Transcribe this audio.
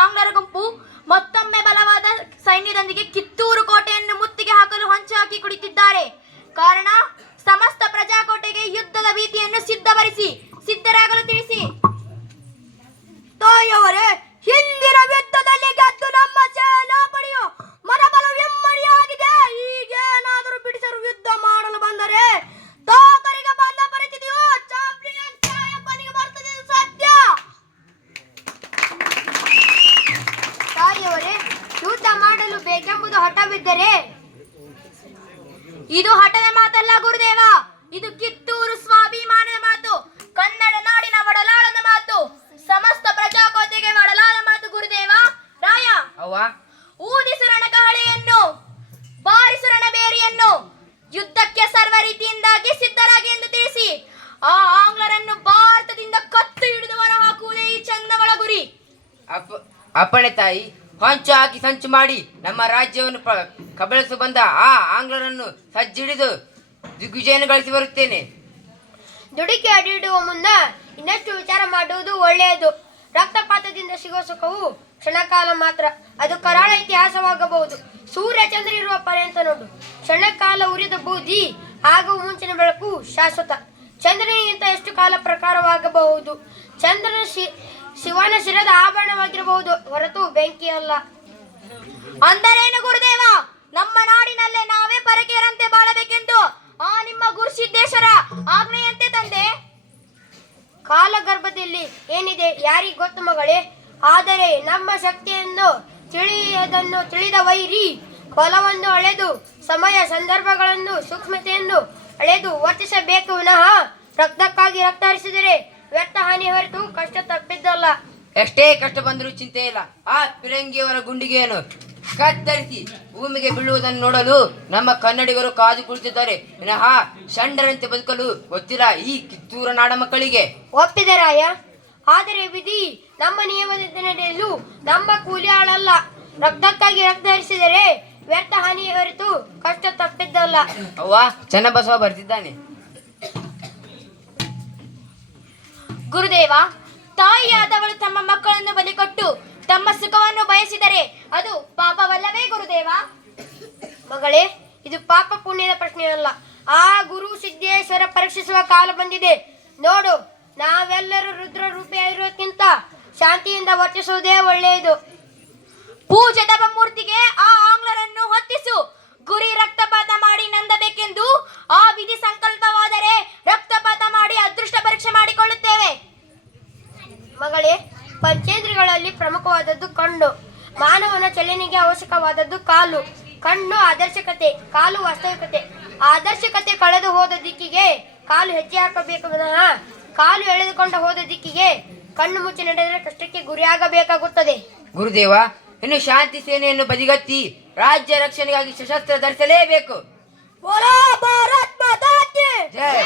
ಆಂಗ್ಲರ ಗುಂಪು ಮತ್ತೊಮ್ಮೆ ಬಲವಾದ ಸೈನ್ಯದೊಂದಿಗೆ ಕಿತ್ತೂರು ಕೋಟೆಯನ್ನು ಮುತ್ತಿಗೆ ಹಾಕಲು ಹೊಂಚು ಹಾಕಿ ಕುಳಿತಿದ್ದಾರೆ. ಕಾರಣ ಸಮಸ್ತ ಪ್ರಜಾಕೋಟೆಗೆ ಯುದ್ಧದ ಭೀತಿಯನ್ನು ಸಿದ್ಧರಾಗಲು ತಿಳಿಸಿ. ತಾಯಿಯವರೇ, ಹಿಂದಿನ ಯುದ್ಧದಲ್ಲಿ ಗೆದ್ದು ನಮ್ಮ ಸೇನಾಪಡೆಯು ಮನಬಲವಿಮ್ಮಡಿಯಾಗಿದೆ. ಈಗೇನಾದರೂ ಬಿಡಿಸಲು ಯುದ್ಧ ಮಾಡಲು ಬಂದರೆ ತೋಕರಿಗೆ ಬಂದ ಪರಿಸ್ಥಿತಿಯು ಚಾಂಪಿಯನ್ ಸಾಹೇಬನಿಗೆ ಬರ್ತದೆ, ಸತ್ಯ. ತಾಯಿಯವರೇ, ಯುದ್ಧ ಮಾಡಲು ಬೇಕೆಂಬುದು ಹಠವಿದ್ದರೆ ಇದು ಹಠದ ಮಾತಲ್ಲ ಗುರುದೇವ, ಇದು ಕಿತ್ತೂರು ಸ್ವಾಭಿಮಾನದ ಮಾತು, ಕನ್ನಡ ನಾಡಿನ ಒಡಲಾಳದ ಮಾತು, ಸಮಸ್ತ ಪ್ರಜಾಕೋಟೆಗೆ ಒಡಲಾದ ಮಾತು. ಗುರುದೇವ ರಾಯ, ಊದಿಸು ರಣಕಹಳೆಯನ್ನು, ಬಾರಿಸು ರಣಬೇರಿಯನ್ನು, ಯುದ್ಧಕ್ಕೆ ಸರ್ವ ರೀತಿಯಿಂದಾಗಿ ಸಿದ್ಧರಾಗಿ ಎಂದು ತಿಳಿಸಿ. ಆ ಆಂಗ್ಲರನ್ನು ಭಾರತದಿಂದ ಕತ್ತು ಹಿಡಿದು ಹೊರ ಹಾಕುವುದೇ ಈ ಚಂದವಳ ಗುರಿ. ಅಪ್ಪಣೆ ತಾಯಿ. ಹೊಂಚು ಹಾಕಿ ಸಂಚು ಮಾಡಿ ನಮ್ಮ ರಾಜ್ಯವನ್ನು ಕಬಳಿಸಿ ಬಂದ ಆ ಆಂಗ್ಲರನ್ನು ಸಜ್ಜಿಡಿದು ದಿಗ್ವಿಜಯನ ಗಳಿಸಿ ಬರುತ್ತೇನೆ. ದುಡುಕಿ ಅಡಿಯಿಡುವ ಮುನ್ನ ಇನ್ನಷ್ಟು ವಿಚಾರ ಮಾಡುವುದು ಒಳ್ಳೆಯದು. ರಕ್ತಪಾತದಿಂದ ಸಿಗುವ ಸುಖವು ಕ್ಷಣಕಾಲ ಮಾತ್ರ, ಅದು ಕರಾಳ ಇತಿಹಾಸವಾಗಬಹುದು. ಸೂರ್ಯ ಚಂದ್ರ ಇರುವ ಪರ್ಯಂತ ನೋಡು. ಕ್ಷಣಕಾಲ ಉರಿದ ಬೂದಿ ಹಾಗೂ ಮುಂಚಿನ ಬೆಳಕು ಶಾಶ್ವತ. ಚಂದ್ರನಿಗಿಂತ ಎಷ್ಟು ಕಾಲ ಪ್ರಕಾರವಾಗಬಹುದು. ಚಂದ್ರನ ಶಿವನ ಶಿರದ ಆಭರಣವಾಗಿರಬಹುದು ಹೊರತು ಬೆಂಕಿ ಅಲ್ಲ. ಅಂದರೇನು ಗುರುದೇವ, ನಮ್ಮ ನಾಡಿನಲ್ಲೇ ನಾವೇ ಪರಕೀಯರಂತೆ ಬಾಳಬೇಕೆಂದು ಆ ನಿಮ್ಮ ಗುರುಸಿದ್ದೇಶ್ವರ ಆಜ್ಞೆಯಂತೆ ತಂದೆ. ಕಾಲಗರ್ಭದಲ್ಲಿ ಏನಿದೆ ಯಾರಿಗೆ ಗೊತ್ತು ಮಗಳೇ. ಆದರೆ ನಮ್ಮ ಶಕ್ತಿಯನ್ನು ತಿಳಿದ ವೈರಿ ಬಲವನ್ನು ಅಳೆದು, ಸಮಯ ಸಂದರ್ಭಗಳನ್ನು ಸೂಕ್ಷ್ಮತೆಯನ್ನು ಅಳೆದು ವರ್ತಿಸಬೇಕು ವಿನಃ ರಕ್ತಕ್ಕಾಗಿ ರಕ್ತ ಹರಿಸಿದರೆ ವ್ಯರ್ಥ ಹಾನಿ ಹೊರತು ಕಷ್ಟ ತಪ್ಪಿದ್ದಲ್ಲ. ಎಷ್ಟೇ ಕಷ್ಟ ಬಂದರೂ ಚಿಂತೆ ಇಲ್ಲ. ಆ ಪಿರಂಗಿಯವರ ಗುಂಡಿಗೆಯನ್ನು ಕತ್ತರಿಸಿ ಭೂಮಿಗೆ ಬೀಳುವುದನ್ನು ನೋಡಲು ನಮ್ಮ ಕನ್ನಡಿಗರು ಕಾದು ಕುಳಿತಿದ್ದಾರೆ ವಿನಃ ಷಂಡರಂತೆ ಬದುಕಲು ಗೊತ್ತಿಲ್ಲ ಈ ಕಿತ್ತೂರ ನಾಡ ಮಕ್ಕಳಿಗೆ. ಒಪ್ಪಿದೆ ರಾಯ, ಆದರೆ ವಿಧಿ ನಮ್ಮ ನಿಯಮದಂತೆ ನಡೆಯಲು ನಮ್ಮ ಕೂಲಿ ಆಳಲ್ಲ. ರಕ್ತಕ್ಕಾಗಿ ರಕ್ತ ಹರಿಸಿದರೆ ವ್ಯರ್ಥ ಹಾನಿ ಹೊರತು ಕಷ್ಟ ತಪ್ಪಿದ್ದಲ್ಲ. ಅವ್ವ, ಚನ್ನಬಸವ ಬರ್ತಿದ್ದಾನೆ. ಗುರುದೇವ, ತಾಯಿಯಾದವಳು ತಮ್ಮ ಮಕ್ಕಳನ್ನು ಬಲಿಕೊಟ್ಟು ತಮ್ಮ ಸುಖವನ್ನು ಬಯಸಿದರೆ ಅದು ಪಾಪವಲ್ಲವೇ ಗುರುದೇವ? ಮಗಳೇ, ಇದು ಪಾಪ ಪುಣ್ಯದ ಪ್ರಶ್ನೆಯಲ್ಲ. ಆ ಗುರು ಸಿದ್ದೇಶ್ವರ ಪರೀಕ್ಷಿಸುವ ಕಾಲ ಬಂದಿದೆ. ನೋಡು, ನಾವೆಲ್ಲರೂ ರುದ್ರ ರೂಪಿಯಾಗಿರೋದಕ್ಕಿಂತ ಶಾಂತಿಯಿಂದ ವರ್ತಿಸುವುದೇ ಒಳ್ಳೆಯದು. ಪೂಜದ ಮೂರ್ತಿಗೆ ಆ ಆಂಗ್ಲರನ್ನು ಹೊತ್ತಿಸು. ಗುರಿ ರಕ್ತಪಾತ ಮಾಡಿ ನಂದಬೇಕೆಂದು ಆ ವಿಧಿ ಸಂಕಲ್ಪವಾದರೆ ರಕ್ತಪಾತ ಮಾಡಿ ಅದೃಷ್ಟ ಪರೀಕ್ಷೆ ಮಾಡಿಕೊಳ್ಳುತ್ತೇವೆ. ಮಗಳೇ, ಪಂಚೇಂದ್ರಿಯಗಳಲ್ಲಿ ಪ್ರಮುಖವಾದದ್ದು ಕಣ್ಣು. ಮಾನವನ ಚಲನೆಗೆ ಅವಶ್ಯಕವಾದದ್ದು ಕಾಲು. ಕಣ್ಣು ಆದರ್ಶಕತೆ, ಕಾಲು ವಾಸ್ತವಿಕತೆ. ಆದರ್ಶಕತೆ ಕಳೆದು ಹೋದ ದಿಕ್ಕಿಗೆ ಕಾಲು ಹೆಜ್ಜೆ ಹಾಕಬೇಕು ವಿನಃ ಕಾಲು ಎಳೆದುಕೊಂಡು ಹೋದ ದಿಕ್ಕಿಗೆ ಕಣ್ಣು ಮುಚ್ಚಿ ನಡೆದರೆ ಕಷ್ಟಕ್ಕೆ ಗುರಿಯಾಗಬೇಕಾಗುತ್ತದೆ. ಗುರುದೇವ, ಇನ್ನು ಶಾಂತಿ ಸೇನೆಯನ್ನು ಬದಿಗತ್ತಿ ರಾಜ್ಯ ರಕ್ಷಣೆಗಾಗಿ ಸಶಸ್ತ್ರ ಧರಿಸಲೇಬೇಕು. ಭಾರತ್ ಮಾತಾ ಕಿ ಜೈ.